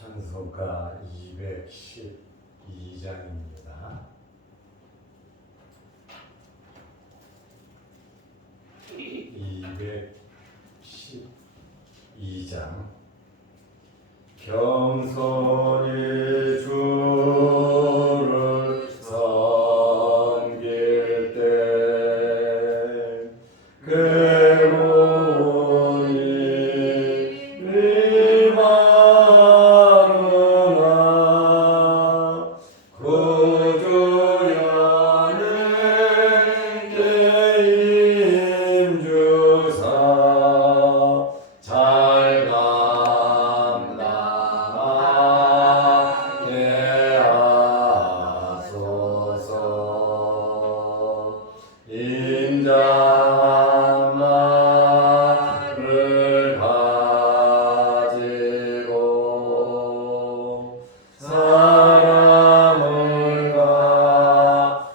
찬송가 212장입니다. 212장 겸손히 주를 섬길 때 괴로움이 일마르나 구주연의 게임 주사 잘 감당하게 하소서. 인자한 마음을 가지고 사람을 감화시키며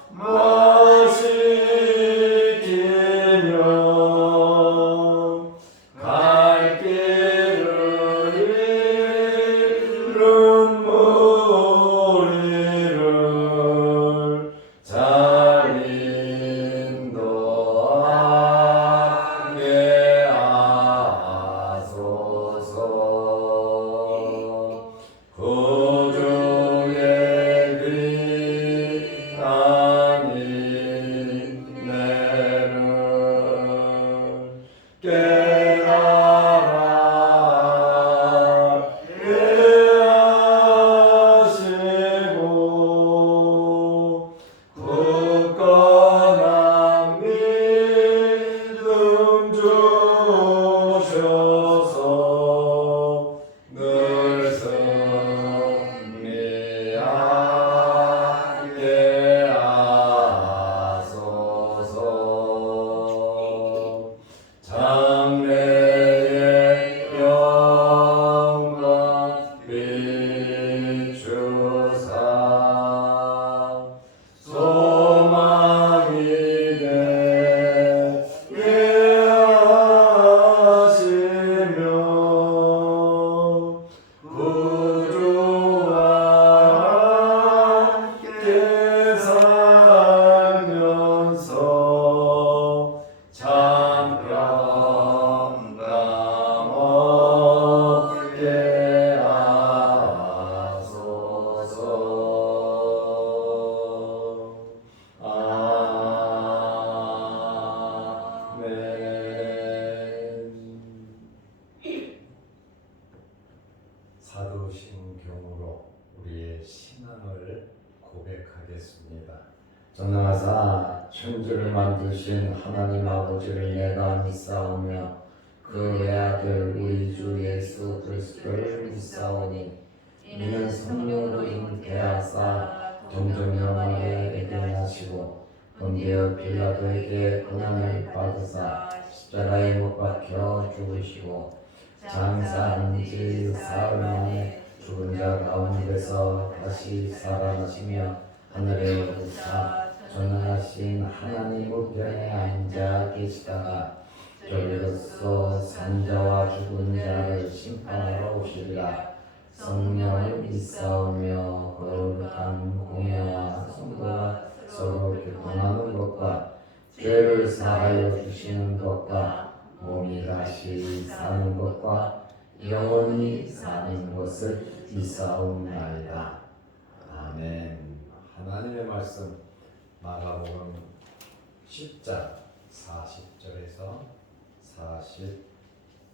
갈 길을 잃은 무리를 잘 인도하게 하소서. 구주의 귀한 인내를 깨달게 하시고 굳건한 믿음 주셔서 늘 승리하게 하소서. 장래의 영광 비추사 소망이 되게 하시며 구주와 함께 살면서 참 평강 얻게 하소서. 아멘. 사도신경으로 우리의 신앙을 고백하겠습니다. 전능하사 천지를 만드신 하나님 아버지를 내가 믿사오며 그 외아들 우리 주 예수 그리스도를 믿사오니 이는 성령으로 잉태하사 동정녀마리아에게 태어나시고 본디오 빌라도에게 고난을 받으사 십자가에 못 박혀 죽으시고 장사한 지 사흘 만에 죽은 자 가운데서 다시 살아나시며 하늘에 오르사 전능하신 하나님 우편에 앉아 계시다가 저리로서 산자와 죽은 자를 심판하러 오시리라. 성령을 믿사오며 거룩한 공예와 성도가 서로 교통하는 것과 죄를 사하여 주시는 것과 몸이 다시 사는 것과 영원히 사는 것을 믿사옵나이다. 아멘. 하나님의 말씀 마가복음 10장 40절에서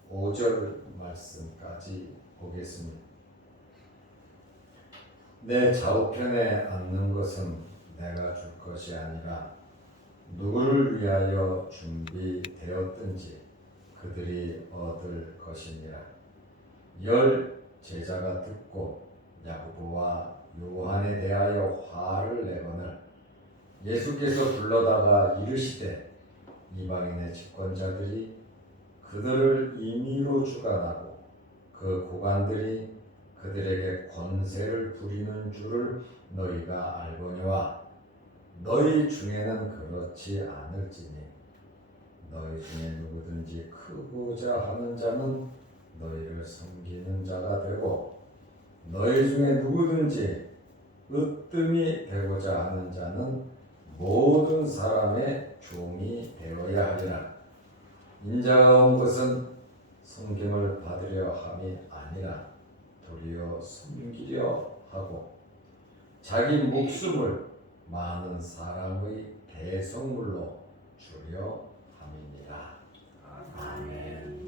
45절 말씀까지 보겠습니다. 내 좌우편에 앉는 것은 내가 줄 것이 아니라 누구를 위하여 준비되었든지 그들이 얻을 것이니라. 열 제자가 듣고 야고보와 요한에 대하여 화를 내거늘 예수께서 불러다가 이르시되 이방인의 집권자들이 그들을 임의로 주관하고 그 고관들이 그들에게 권세를 부리는 줄을 너희가 알거니와 너희 중에는 그렇지 않을지니 너희 중에 누구든지 크고자 하는 자는 너희를 섬기는 자가 되고 너희 중에 누구든지 으뜸이 되고자 하는 자는 모든 사람의 종이 되어야 하리라. 인자가 온 것은 섬김을 받으려 함이 아니라 도리어 섬기려 하고 자기 목숨을 많은 사람의 대성물로 주려 함이니라. 아멘.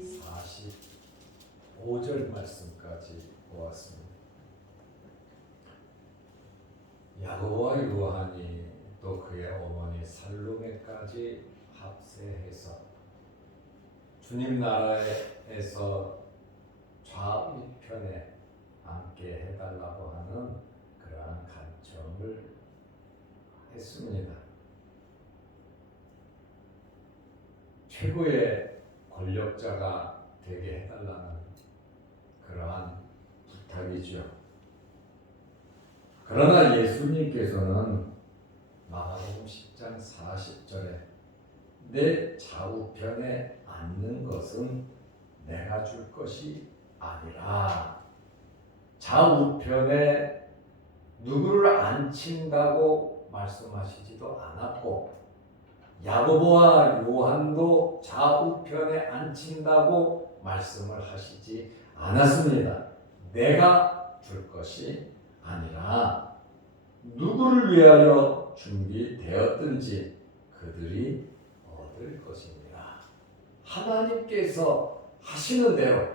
45절 말씀까지 보았습니다. 야고보와 요한이 또 그의 어머니 살로메까지 합세해서 주님 나라에서 좌우편에 앉게 해달라고 하는 그러한 간청을 했습니다. 최고의 권력자가 되게 해달라는 그러한 부탁이죠. 그러나 예수님께서는 마가복음 10장 40절에 내 좌우편에 앉는 것은 내가 줄 것이 아니라, 좌우편에 누구를 앉힌다고 말씀하시지도 않았고 야고보와 요한도 좌우편에 앉힌다고 말씀을 하시지 않았습니다. 내가 줄 것이 아니라 누구를 위하여 준비되었든지 그들이 얻을 것입니다. 하나님께서 하시는 대로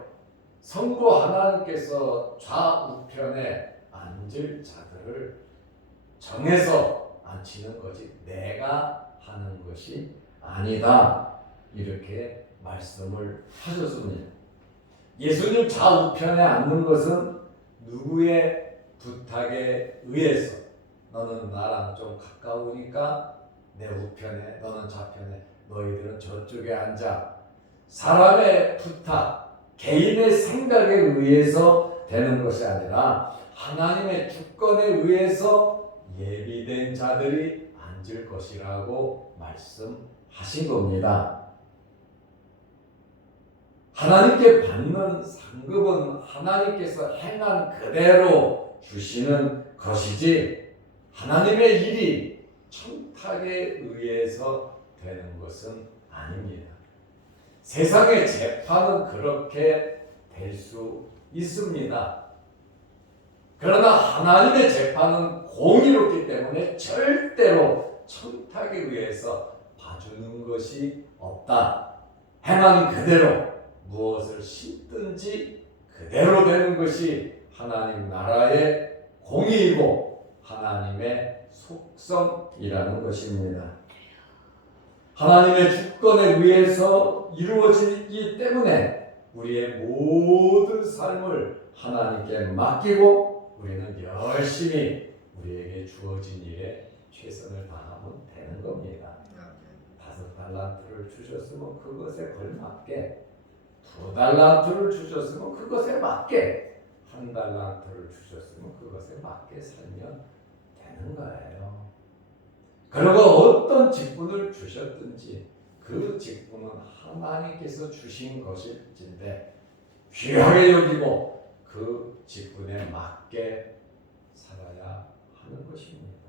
성부 하나님께서 좌우편에 앉을 자들을 정해서 앉히는 거지 내가 하는 것이 아니다. 이렇게 말씀을 하셨습니다. 예수님 좌우편에 앉는 것은 누구의 부탁에 의해서 너는 나랑 좀 가까우니까 내 우편에 너는 좌편에 너희들은 저쪽에 앉아. 사람의 부탁, 개인의 생각에 의해서 되는 것이 아니라 하나님의 주권에 의해서 예비된 자들이 앉을 것이라고 말씀하신 겁니다. 하나님께 받는 상급은 하나님께서 행한 그대로 주시는 것이지 하나님의 일이 청탁에 의해서 되는 것은 아닙니다. 세상의 재판은 그렇게 될 수 있습니다. 그러나 하나님의 재판은 공의롭기 때문에 절대로 청탁에 의해서 봐주는 것이 없다. 행한 그대로 무엇을 심든지 그대로 되는 것이 하나님 나라의 공의이고 하나님의 속성이라는 것입니다. 하나님의 주권에 의해서 이루어지기 때문에 우리의 모든 삶을 하나님께 맡기고 우리는 열심히 우리에게 주어진 일에 최선을 다하면 되는 겁니다. 5달란트를 주셨으면 그것에 걸맞게, 2달란트를 주셨으면 그것에 맞게, 1달란트를 주셨으면 그것에 맞게 살면 되는 거예요. 그리고 어떤 직분을 주셨든지 그 직분은 하나님께서 주신 것일진데 귀하게 여기고 그 직분에 맞게 살아야 하는 것입니다.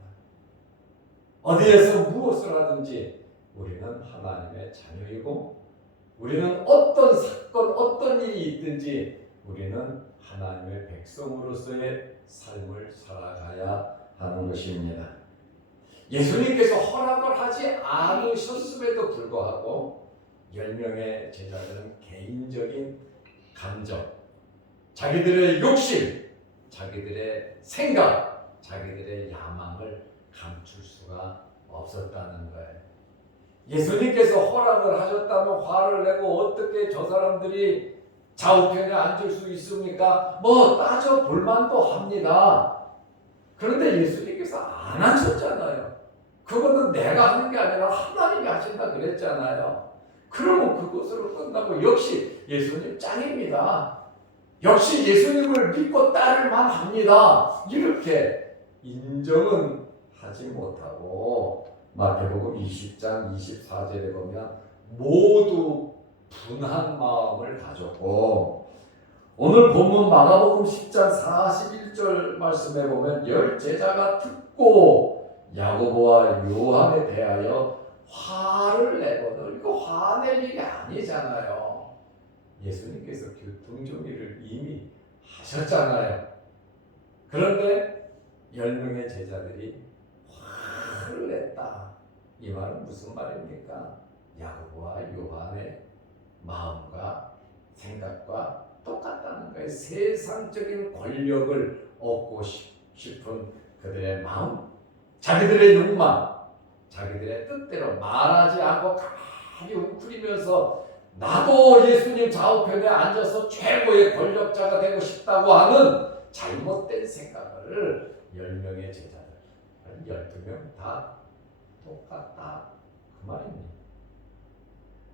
어디에서 무엇을 하든지 우리는 하나님의 자녀이고 우리는 어떤 사건, 어떤 일이 있든지 우리는 하나님의 백성으로서의 삶을 살아가야 하는 것입니다. 예수님께서 허락을 하지 않으셨음에도 불구하고 10명의 제자들은 개인적인 감정, 자기들의 욕심, 자기들의 생각, 자기들의 야망을 감출 수가 없었다는 거예요. 예수님께서 허락을 하셨다면 화를 내고 어떻게 저 사람들이 좌우편에 앉을 수 있습니까? 뭐 따져 볼만도 합니다. 그런데 예수님께서 안 하셨잖아요. 그거는 내가 하는 게 아니라 하나님이 하신다 그랬잖아요. 그러면 그것으로 끝나고 역시 예수님 짱입니다. 역시 예수님을 믿고 따를만 합니다. 이렇게 인정은 하지 못하고 마태복음 20장 24절에 보면 모두 분한 마음을 가졌고 오늘 본문 마가복음 10장 41절 말씀에 보면 열 제자가 듣고 야고보와 요한에 대하여 화를 내거든. 이거 화낼 일이 아니잖아요. 예수님께서 교통정리를 이미 하셨잖아요. 그런데 10명의 제자들이 화를 냈다. 이 말은 무슨 말입니까? 야고보와 요한의 마음과 생각과 똑같다는 거예요. 세상적인 권력을 얻고 싶은 그들의 마음, 자기들의 욕망, 자기들의 뜻대로 말하지 않고 가만히 웅크리면서 나도 예수님 좌우편에 앉아서 최고의 권력자가 되고 싶다고 하는 잘못된 생각을 10명의 제자들, 12명 다 똑같다. 그 말입니다.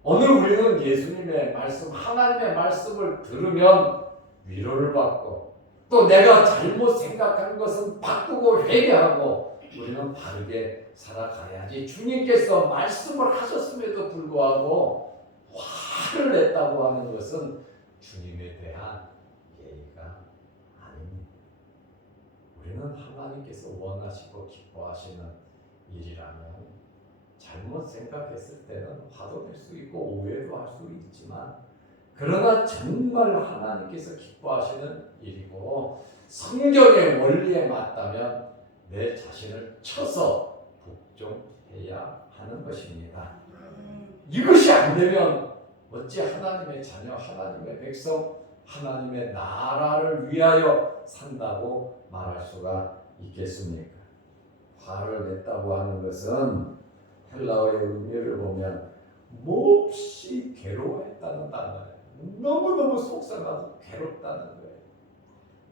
오늘 우리는 예수님의 말씀, 하나님의 말씀을 들으면 위로를 받고 또 내가 잘못 생각한 것은 바꾸고 회개하고 우리는 바르게 살아가야지. 주님께서 말씀을 하셨음에도 불구하고 화를 냈다고 하는 것은 주님에 대한 예의가 아닙니다. 우리는 하나님께서 원하시고 기뻐하시는 일이라면 잘못 생각했을 때는 화도 낼 수 있고 오해도 할 수 있지만, 그러나 정말 하나님께서 기뻐하시는 일이고 성경의 원리에 맞다면 내 자신을 쳐서 복종해야 하는 것입니다. 이것이 안 되면 어찌 하나님의 자녀, 하나님의 백성, 하나님의 나라를 위하여 산다고 말할 수가 있겠습니까? 화를 냈다고 하는 것은 헬라어의 의미를 보면 몹시 괴로워했다는 단어예요. 너무너무 속상하고 괴롭다는 거예요.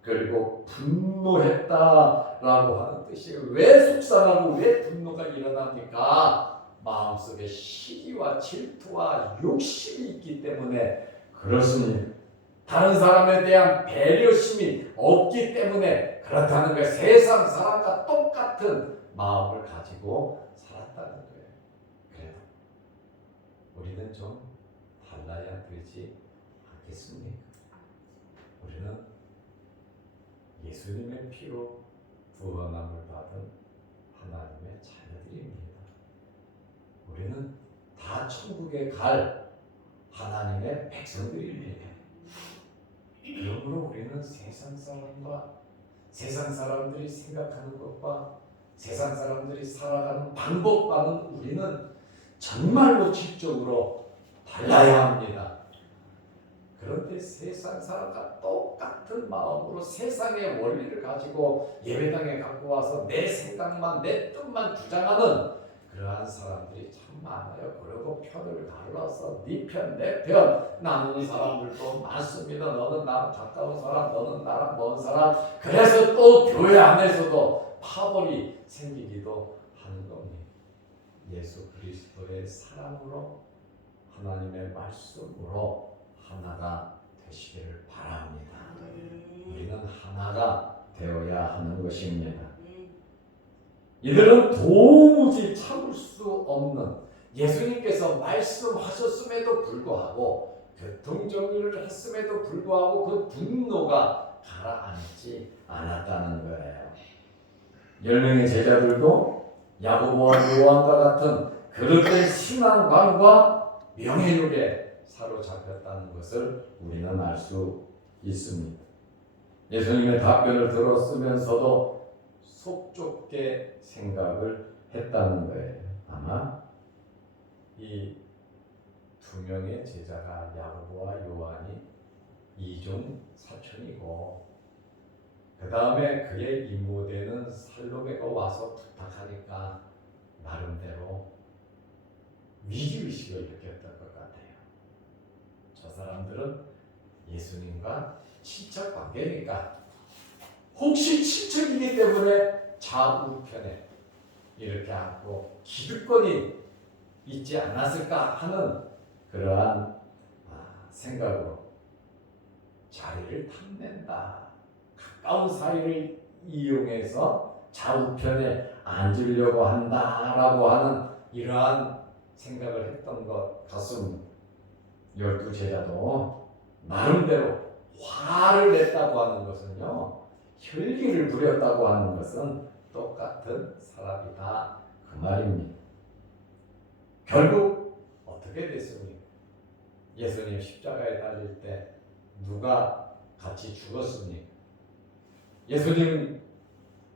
그리고 분노했다라고 하는 뜻이에요. 왜 속상하고 왜 분노가 일어납니까? 마음속에 시기와 질투와 욕심이 있기 때문에 그렇습니다. 다른 사람에 대한 배려심이 없기 때문에 그렇다는 거예요. 세상 사람과 똑같은 마음을 가지고 살았다는 거예요. 그래도 우리는 좀 달라야 되지 않겠습니까? 우리는 예수님의 피로 구원함을 받은 하나님의 자녀들입니다. 우리는 다 천국에 갈 하나님의 백성들입니다. 그러므로 우리는 세상 사람과 세상 사람들이 생각하는 것과 세상 사람들이 살아가는 방법과는 우리는 정말로 질적으로 달라야 합니다. 그런데 세상 사람과 똑같은 마음으로 세상의 원리를 가지고 예배당에 갖고 와서 내 생각만 내 뜻만 주장하는 그러한 사람들이 참 많아요. 그리고 편을 갈라서 네 편, 내 편 나누는 사람들도 많습니다. 너는 나랑 가까운 사람, 너는 나랑 먼 사람. 그래서 또 교회 안에서도 파벌이 생기기도 하는 겁니다. 예수 그리스도의 사랑으로 하나님의 말씀으로 하나가 되시기를 바랍니다. 우리는 하나가 되어야 하는 것입니다. 이들은 도무지 참을 수 없는, 예수님께서 말씀하셨음에도 불구하고 교통정리를 했음에도 불구하고 그 분노가 가라앉지 않았다는 거예요. 10명의 제자들도 야고보와 요한과 같은 그릇된 신앙관과 명예욕에 사로잡혔다는 것을 우리는 알 수 있습니다. 예수님의 답변을 들었으면서도 속 좁게 생각을 했다는 거예요. 아마 이 2명의 제자가 야고보와 요한이 이종 사촌이고 그 다음에 그의 이모되는 살로메가 와서 부탁하니까 나름대로 위기의식을 느꼈던 것 같아요. 저 사람들은 예수님과 친척 관계니까 혹시 친척이기 때문에 좌우편에 이렇게 앉고 기득권이 있지 않았을까 하는 그러한 생각으로 자리를 탐낸다. 가까운 사이를 이용해서 좌우편에 앉으려고 한다라고 하는 이러한 생각을 했던 것 같습니다. 12 제자도 나름대로 화를 냈다고 하는 것은요, 혈기를 부렸다고 하는 것은 똑같은 사람이다 그 말입니다. 결국 어떻게 됐습니까? 예수님 십자가에 달릴 때 누가 같이 죽었습니까? 예수님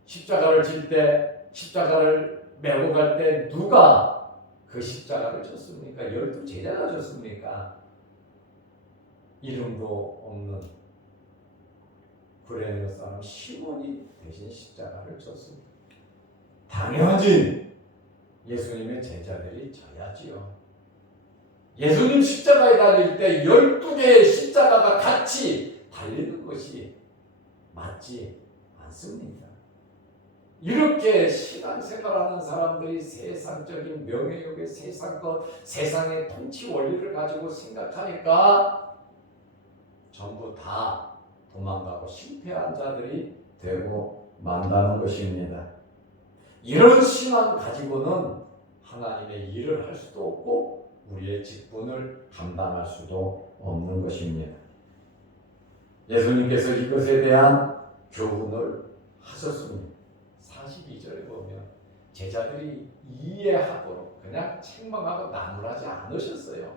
십자가를 질 때, 십자가를 메고 갈 때 누가 그 십자가를 졌습니까? 12 제자가 졌습니까? 이름도 없는 구레네 사람 시몬이 대신 십자가를 졌습니다. 당연히 예수님의 제자들이 져야지요. 예수님 십자가에 달릴 때 12개의 십자가가 같이 달리는 것이 맞지 않습니다. 이렇게 신앙생활하는 사람들이 세상적인 명예욕의 세상것, 세상의 통치 원리를 가지고 생각하니까 전부 다 도망가고 실패한 자들이 되고 만다는 것입니다. 이런 신앙 가지고는 하나님의 일을 할 수도 없고 우리의 직분을 감당할 수도 없는 것입니다. 예수님께서 이것에 대한 교훈을 하셨습니다. 42절에 보면 제자들이 이해하도록 그냥 책망하고 나무라지 않으셨어요.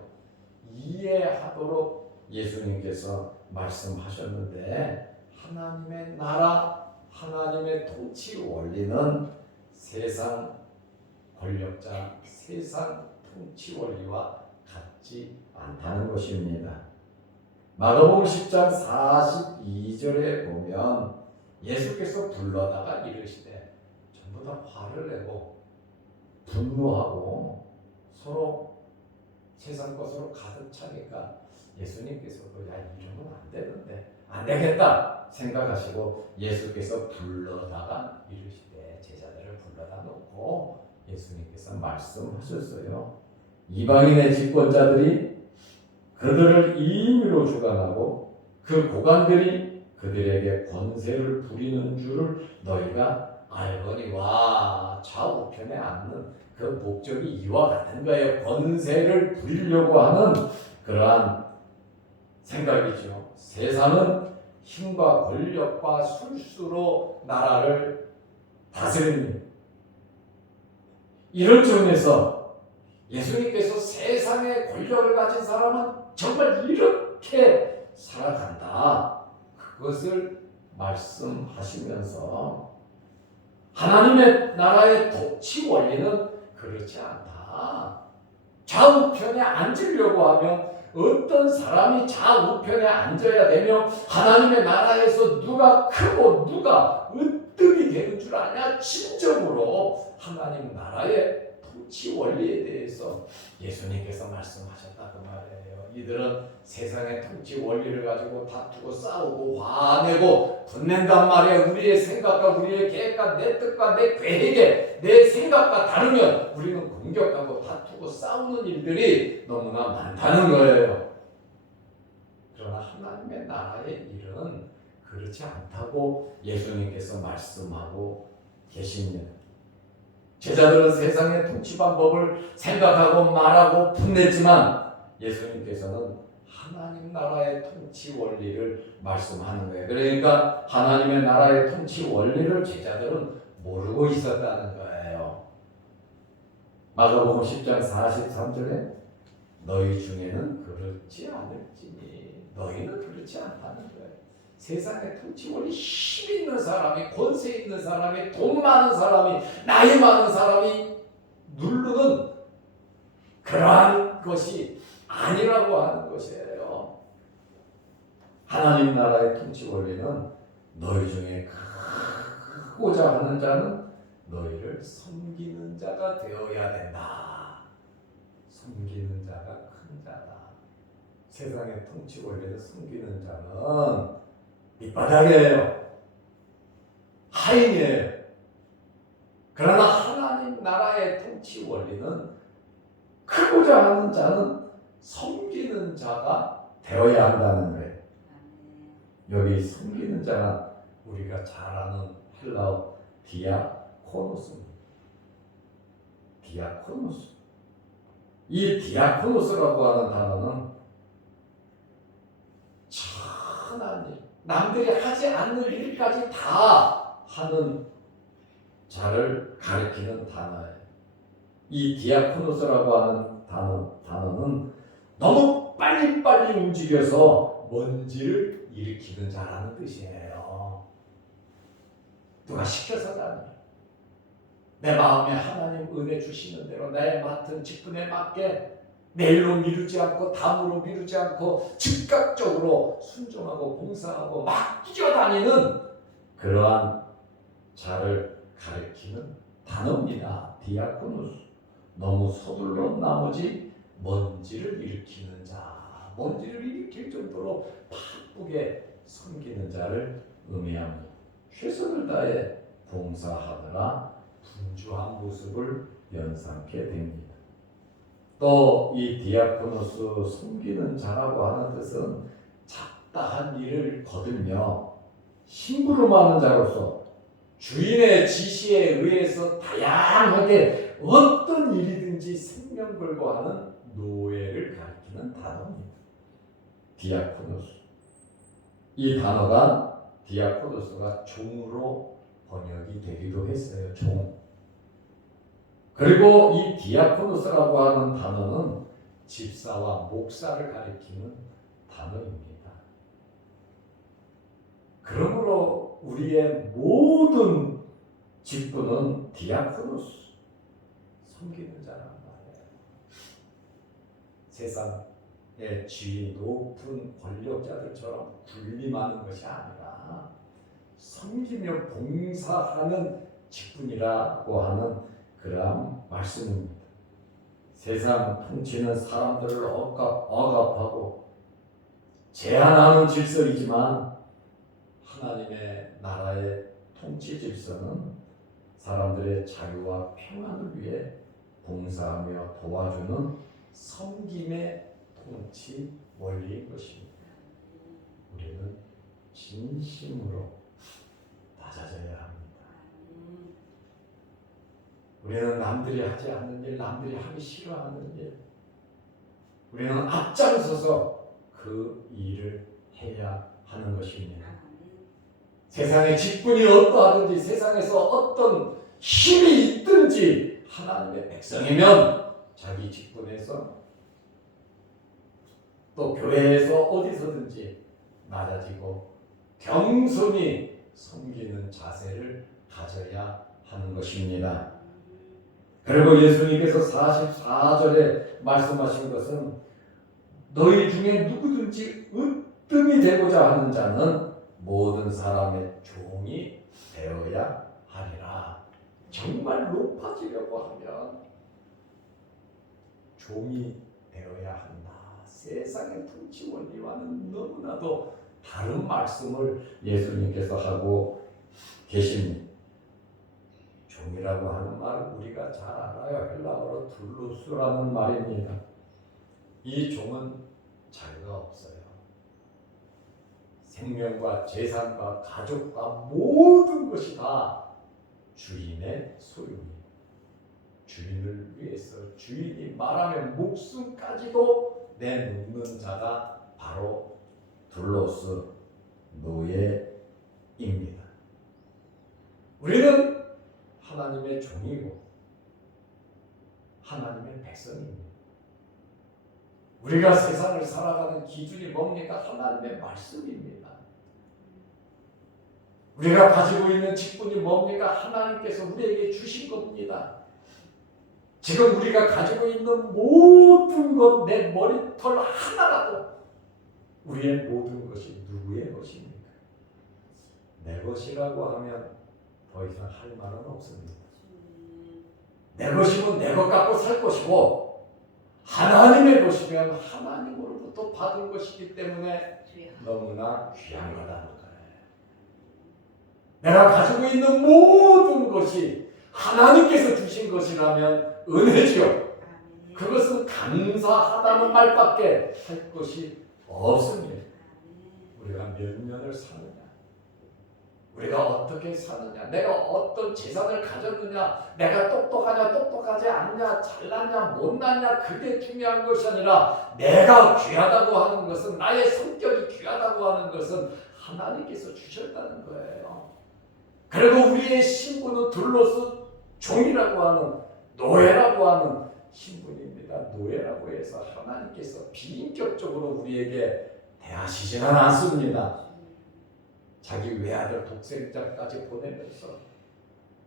이해하도록 예수님께서 말씀하셨는데 하나님의 나라, 하나님의 통치 원리는 세상 권력자, 세상 통치 원리와 같지 않다는 것입니다. 마가복음 10장 42절에 보면 예수께서 불러다가 이르시되 전부 다 화를 내고 분노하고 서로 세상 것으로 가득 차니까 예수님께서도 야 이러면 안 되는데 안 되겠다 생각하시고 예수께서 불러다가 이르시되 제자들을 불러다 놓고 예수님께서 말씀하셨어요. 이방인의 집권자들이 그들을 임의로 주관하고 그 고관들이 그들에게 권세를 부리는 줄을 너희가 알거니와. 좌우편에 앉는 그 목적이 이와 같은 거예요. 권세를 부리려고 하는 그러한 생각이죠. 세상은 힘과 권력과 술수로 나라를 다스립니다. 이런 점에서 예수님께서 세상의 권력을 가진 사람은 정말 이렇게 살아간다. 그것을 말씀하시면서 하나님의 나라의 통치 원리는 그렇지 않다. 좌우편에 앉으려고 하면 어떤 사람이 좌우편에 앉아야 되며 하나님의 나라에서 누가 크고 누가 으뜸이 되는 줄 아냐? 진정으로 하나님 나라의 통치 원리에 대해서 예수님께서 말씀하셨다 그 말이에요. 이들은 세상의 통치 원리를 가지고 다투고 싸우고 화내고 분낸단 말이에요. 우리의 생각과 우리의 계획과 내 뜻과 내 계획에 내 생각과 다르면 우리는 공격하고 다투고 싸우는 일들이 너무나 많다는 거예요. 그러나 하나님의 나라의 일은 그렇지 않다고 예수님께서 말씀하고 계십니다. 제자들은 세상의 통치 방법을 생각하고 말하고 분냈지만 예수님께서는 하나님 나라의 통치 원리를 말씀하는 거예요. 그러니까 하나님의 나라의 통치 원리를 제자들은 모르고 있었다는 거예요. 마가복음 10장 43절에 너희 중에는 그렇지 않을지니 너희는 그렇지 않다는 거예요. 세상의 통치 원리 힘 있는 사람이, 권세 있는 사람이, 돈 많은 사람이, 나이 많은 사람이 누르는 그러한 것이 아니라고 하는 것이에요. 하나님 나라의 통치 원리는 너희 중에 크고자 하는 자는 너희를 섬기는 자가 되어야 된다. 섬기는 자가 큰 자다. 세상의 통치 원리를 섬기는 자는 밑바닥이에요. 하인이에요. 그러나 하나님 나라의 통치 원리는 크고자 하는 자는 섬기는 자가 되어야 한다는 거예요. 여기 섬기는 자는 우리가 잘 아는 헬라어 디아코노스입니다. 디아코노스. 이 디아코노스라고 하는 단어는 천한 남들이 하지 않는 일까지 다 하는 자를 가리키는 단어예요. 이 디아코노스라고 하는 단어는 너무 빨리빨리 움직여서 먼지를 일으키는 자라는 뜻이에요. 누가 시켜서가 아니라 내 마음에 하나님 은혜 주시는 대로 내 맡은 직분에 맞게 내일로 미루지 않고 다음으로 미루지 않고 즉각적으로 순종하고 봉사하고 막 뛰어다니는 그러한 자를 가리키는 단어입니다. 디아코노스. 너무 서둘러 나머지 먼지를 일으키는 자, 먼지를 일으킬 정도로 바쁘게 섬기는 자를 의미합니다. 최선을 다해 봉사하느라 분주한 모습을 연상케 됩니다. 또 이 디아코노스 섬기는 자라고 하는 뜻은 잡다한 일을 거들며 심부름하는 자로서 주인의 지시에 의해서 다양하게 어떤 일이든지 생명 걸고 하는 노예를 가리키는 단어입니다. 디아코노스. 이 단어가 디아코노스가 종으로 번역이 되기도 했어요. 종. 그리고 이 디아코노스라고 하는 단어는 집사와 목사를 가리키는 단어입니다. 그러므로 우리의 모든 직분은 디아코노스, 섬기는 자란 말이에요. 세상의 지위 높은 권력자들처럼 군림하는 것이 아니라 섬기며 봉사하는 직분이라고 하는 그러한 말씀입니다. 세상 통치는 사람들을 억압하고 제한하는 질서이지만 하나님의 나라의 통치 질서는 사람들의 자유와 평안을 위해 봉사하며 도와주는 섬김의 통치 원리인 것입니다. 우리는 진심으로 낮아져야 합니다. 우리는 남들이 하지 않는 일, 남들이 하기 싫어하는 일, 우리는 앞장서서 그 일을 해야 하는 것입니다. 세상의 직분이 어떠하든지 세상에서 어떤 힘이 있든지 하나님의 백성이면 자기 직분에서 또 교회에서 어디서든지 낮아지고 겸손히 섬기는 자세를 가져야 하는 것입니다. 그리고 예수님께서 44절에 말씀하신 것은 너희 중에 누구든지 으뜸이 되고자 하는 자는 모든 사람의 종이 되어야 하리라. 정말 높아지려고 하면 종이 되어야 한다. 세상의 통치 원리와는 너무나도 다른 말씀을 예수님께서 하고 계십니다. 종이라고 하는 말은 우리가 잘 알아요. 헬라어로 둘루스라는 말입니다. 이 종은 자유가 없어요. 생명과 재산과 가족과 모든 것이 다 주인의 소유입니다. 주인을 위해서 주인이 말하면 목숨까지도 내놓는 자가 바로 둘로스 노예입니다. 우리는 하나님의 종이고 하나님의 백성입니다. 우리가 세상을 살아가는 기준이 뭡니까? 하나님의 말씀입니다. 우리가 가지고 있는 직분이 뭡니까? 하나님께서 우리에게 주신 겁니다. 지금 우리가 가지고 있는 모든 것, 내 머리털 하나라도 우리의 모든 것이 누구의 것입니까? 내 것이라고 하면 더 이상 할 말은 없습니다. 내 것이면 내 것 갖고 살 것이고 하나님의 것이면 하나님으로부터 받은 것이기 때문에 너무나 귀한 거라는 거예요. 내가 가지고 있는 모든 것이 하나님께서 주신 것이라면 은혜지요. 그것은 감사하다는 말밖에 할 것이 없습니다. 우리가 몇 년을 사느냐, 우리가 어떻게 사느냐, 내가 어떤 재산을 가졌느냐, 내가 똑똑하냐 똑똑하지 않냐, 잘났냐 못났냐, 그게 중요한 것이 아니라 내가 귀하다고 하는 것은, 나의 성격이 귀하다고 하는 것은 하나님께서 주셨다는 거예요. 그리고 우리의 신분은 둘러서 종이라고 하는, 노예라고 하는 신분입니다. 노예라고 해서 하나님께서 비인격적으로 우리에게 대하시지는 않습니다. 자기 외아들 독생자까지 보내면서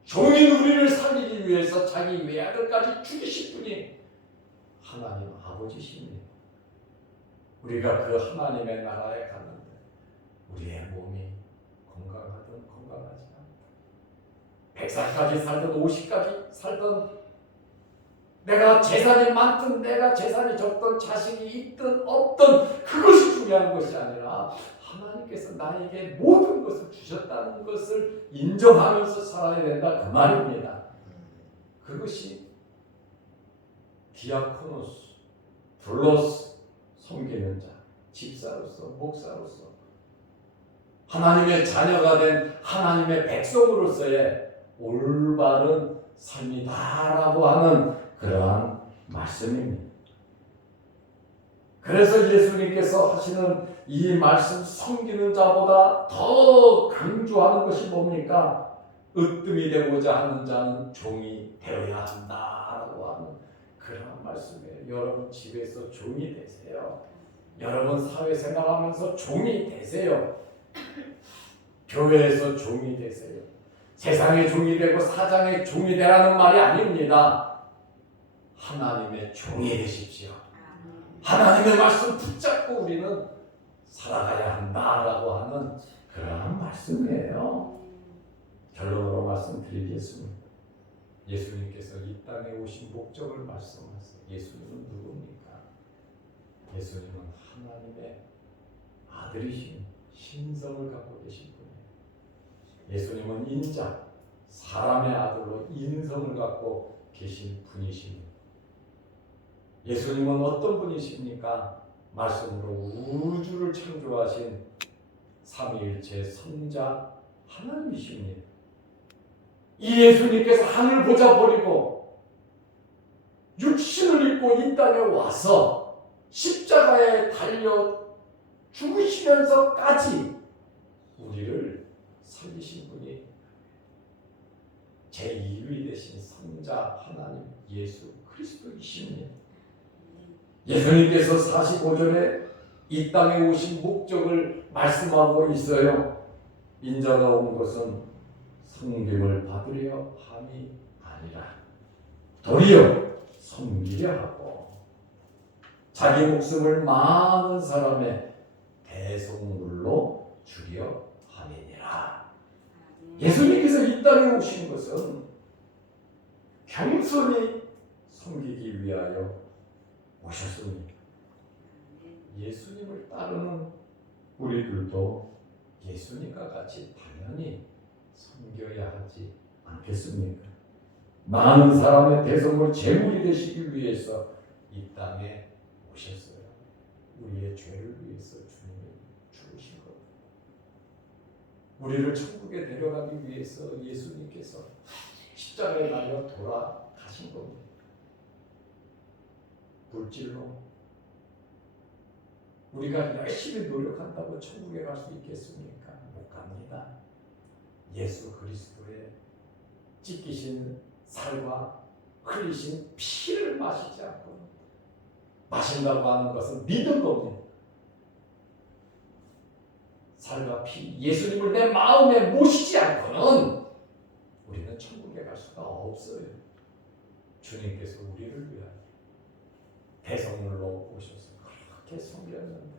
종인 우리를 살리기 위해서 자기 외아들까지 죽이신 분이 하나님 아버지십니다. 우리가 그 하나님의 나라에 갔는데 우리의 몸이 건강하든 건강하지 않든 100살까지 살든 50까지 살든 내가 재산이 많든 내가 재산이 적든 자식이 있든 없든 그것이 중요한 것이 아니라 하나님께서 나에게 모든 것을 주셨다는 것을 인정하면서 살아야 된다 그 말입니다. 그것이 디아코노스, 둘러스, 섬기는 자, 집사로서, 목사로서 하나님의 자녀가 된 하나님의 백성으로서의 올바른 삶이다라고 하는 그러한 말씀입니다. 그래서 예수님께서 하시는 이 말씀, 섬기는 자보다 더 강조하는 것이 뭡니까? 으뜸이 되고자 하는 자는 종이 되어야 한다라고 하는 그런 말씀이에요. 여러분 집에서 종이 되세요. 여러분 사회생활하면서 종이 되세요. 교회에서 종이 되세요. 세상의 종이 되고 사장의 종이 되라는 말이 아닙니다. 하나님의 종이 되십시오. 하나님의 말씀 붙잡고 우리는 살아가야 한다라고 하는 그런 말씀이에요. 결론으로 말씀드리겠습니다. 예수님께서 이 땅에 오신 목적을 말씀하세요. 예수님은 누굽니까? 예수님은 하나님의 아들이신 신성을 갖고 계신 분이에요. 예수님은 인자, 사람의 아들로 인성을 갖고 계신 분이십니다. 예수님은 어떤 분이십니까? 말씀으로 우주를 창조하신 삼위일체 선자 하나님이십니다. 이 예수님께서 하늘 보좌 버리고 육신을 입고 이 땅에 와서 십자가에 달려 죽으시면서까지 우리를 살리신 분이 제2위 되신 선자 하나님 예수 그리스도이십니다. 예수님께서 45절에 이 땅에 오신 목적을 말씀하고 있어요. 인자가 온 것은 섬김을 받으려 함이 아니라 도리어 섬기려 하고 자기 목숨을 많은 사람의 대속물로 주려 함이니라. 예수님께서 이 땅에 오신 것은 겸손히 섬기기 위하여 오셨습니다. 예수님을 따르는 우리들도 예수님과 같이 당연히 섬겨야 하지 않겠습니까? 많은 사람의 대성물 제물이 되시기 위해서 이 땅에 오셨어요. 우리의 죄를 위해서 주님이 죽으신 것. 우리를 천국에 데려가기 위해서 예수님께서 십자가에 달려 돌아가신 겁니다. 물질로 우리가 열심히 노력한다고 천국에 갈 수 있겠습니까? 못 갑니다. 예수 그리스도의 찢기신 살과 흘리신 피를 마시지 않고 마신다고 하는 것은 믿은 겁니다. 살과 피, 예수님을 내 마음에 모시지 않고는 우리는 천국에 갈 수가 없어요. 주님께서 우리를 위하여 대성물로 오셔서 그렇게 섬겼는데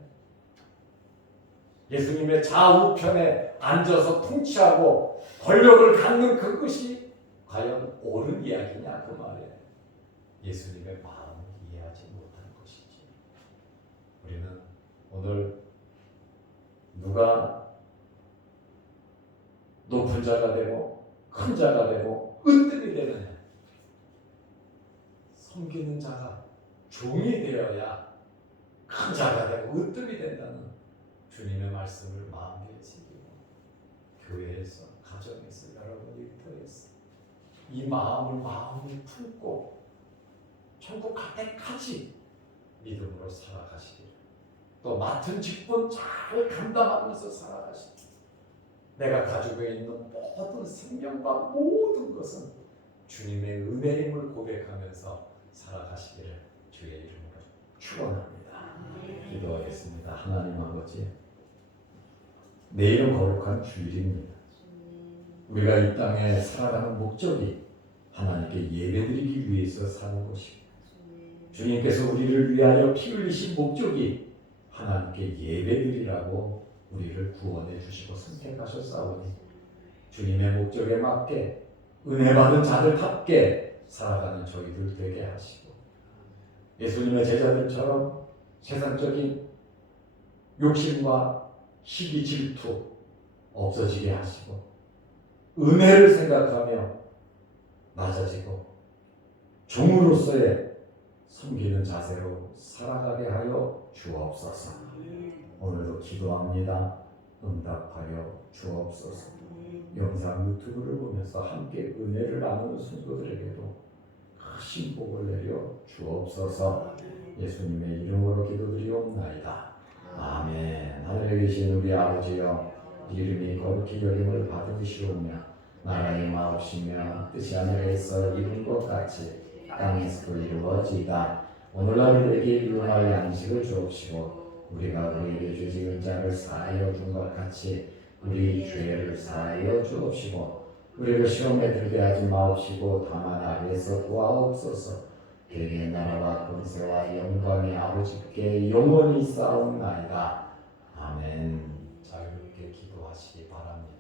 예수님의 좌우편에 앉아서 통치하고 권력을 갖는 그것이 과연 옳은 이야기냐 그 말이에요. 예수님의 마음을 이해하지 못한 것이지. 우리는 오늘 누가 높은 자가 되고 큰 자가 되고 으뜸이 되느냐. 섬기는 자가 종이 되어야 큰 자가 되고 으뜸이 된다는 주님의 말씀을 마음에 새기고 교회에서 가정에서 여러분 일터에서 이 마음을 마음에 품고 천국 갈 때까지 믿음으로 살아가시기를 또 맡은 직분 잘 감당하면서 살아가십니다. 내가 가지고 있는 모든 생명과 모든 것은 주님의 은혜임을 고백하면서 살아가시기를 주의 이름으로 축원합니다. 기도하겠습니다. 하나님 아버지, 내일은 거룩한 주일입니다. 우리가 이 땅에 살아가는 목적이 하나님께 예배드리기 위해서 사는 것입니다. 주님께서 우리를 위하여 피 흘리신 목적이 하나님께 예배드리라고 우리를 구원해 주시고 선택하셨사오니 주님의 목적에 맞게 은혜 받은 자들답게 살아가는 저희들 되게 하시고 예수님의 제자들처럼 세상적인 욕심과 시기 질투 없어지게 하시고 은혜를 생각하며 낮아지고 종으로서의 섬기는 자세로 살아가게 하여 주옵소서. 오늘도 기도합니다. 응답하여 주옵소서. 영상 유튜브를 보면서 함께 은혜를 나누는 성도들에게도 크신 복을 내려 주옵소서. 예수님의 이름으로 기도드리옵나이다. 아멘. 하늘에 계신 우리 아버지여, 이름이 거룩히 여김을 받으시오며 나라의 마옵시며 뜻이 하늘에서 이룬 것 같이 땅에서도 이루어지이다. 오늘날 우리에게 일용할 양식을 주옵시고 우리가 우리에게 죄 지은 자를 사하여 준 것 같이 우리 죄를 사하여 주옵시고 우리를 시험에 들게 하지 마옵시고 다만 악에서 구하옵소서. 대개 나라와 권세와 영광이 아버지께 영원히 쌓옵나이다. 아멘. 자유롭게 기도하시기 바랍니다.